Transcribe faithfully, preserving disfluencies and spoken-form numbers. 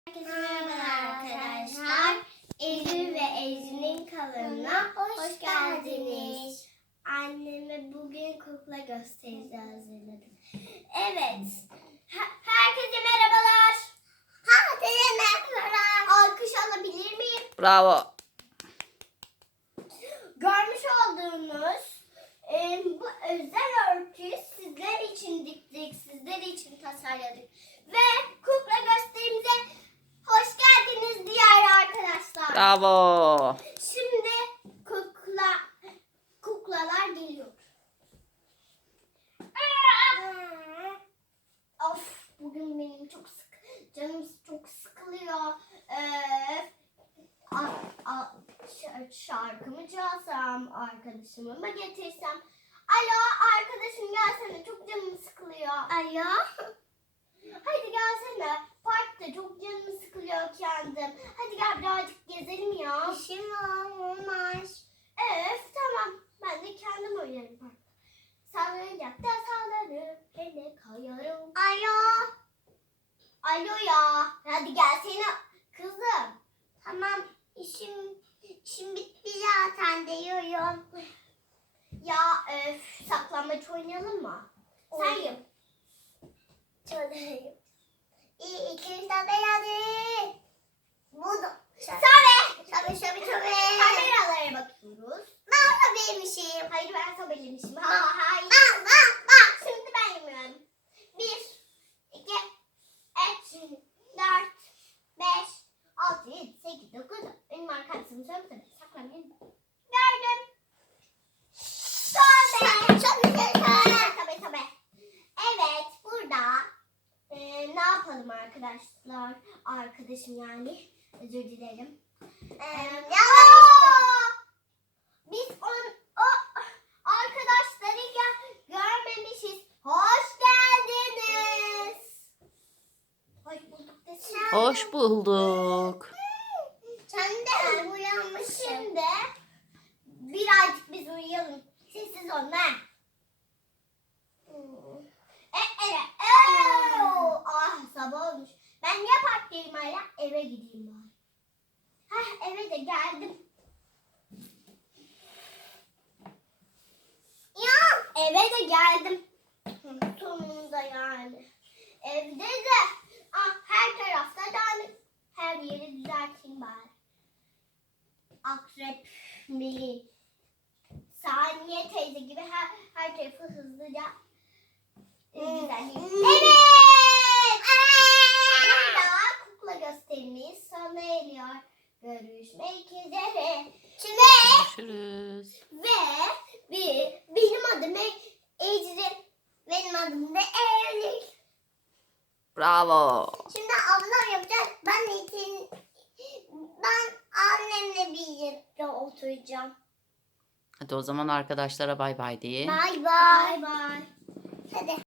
Herkese merhabalar arkadaşlar. Eylül ve Ece'nin kanalına hoş geldiniz. Anneme bugün kukla gösterisi hazırladım. Evet. Her- herkese merhabalar. Herkese merhabalar. Alkış alabilir miyim? Bravo. Görmüş olduğunuz e, bu özel örtüyü sizler için diktik, sizler için tasarladık. Ve kukla gösterimize hoş geldiniz diğer arkadaşlar. Bravo. Şimdi kukla kuklalar geliyor. Of, bugün benim çok sık canım çok sıkılıyor. Ee, a, a, ş- şarkımı çalsam, arkadaşımı mı getirsem? Alo arkadaşım gelsene, çok canım sıkılıyor. Alo. Hadi gelsene. Parkta çok canım sıkılıyor kendim. Hadi gel birazcık gezelim ya. İşim var, olmaz. Evet tamam. Ben de kendim oynarım parkta. Sallanacak da sallanırım. Hele kayarım. Alo. Alo ya. Hadi gelsene kızım. Tamam. İşim, işim bitti zaten diyorum. Ya öf, saklambaç oynayalım mı? Sen yap. Çalayım. İyi, ikimiz de beraber. Bu da. Sabe. Sabe, sabe, sabe. Kameralara bakıyoruz. Ben sabeymişim. Hayır, ben sabeymişim. Ha, hayır. Bak, bak, bak. Şimdi ben yapıyorum. Bir, iki, üç, dört, beş, altı, yedi, sekiz, dokuz. Benim arkadaşım söyle. Saklamayayım. Gördüm. Sabe. Sabe, sabe, sabe. Evet, burada e, ne yapalım arkadaşlar? Arkadaşım yani. Özür dilerim. Ee, biz on, o arkadaşları gö- görmemişiz. Hoş geldiniz. Hoş bulduk desene. Hoş bulduk. Sen de uyanmışsın. Şimdi birazcık biz uyuyalım. Sessiz olun ha. E, e, e, ah sabah olmuş. Ben niye parktayım hala? Eve gideyim bari. Hah, eve de geldim. Ya eve de geldim. Sonunda yani. Evde de ah, her tarafta dağınık. Her yeri düzelteyim bari. Akrep, Melih, Saniye teyze gibi her, her tarafı hızlıca e, düzenleyeyim. Evet! Burada kukla gösterimiz sona eriyor. Görüşmek üzere. Ve, Görüşürüz. ve bir, benim adım Ecrin. Benim adım da Eylül. Bravo. Şimdi ablam yapacak. Ben için ben annemle birlikte oturacağım. Hadi o zaman arkadaşlara bay bay diye. Bye bye. Bye bye. Hadi.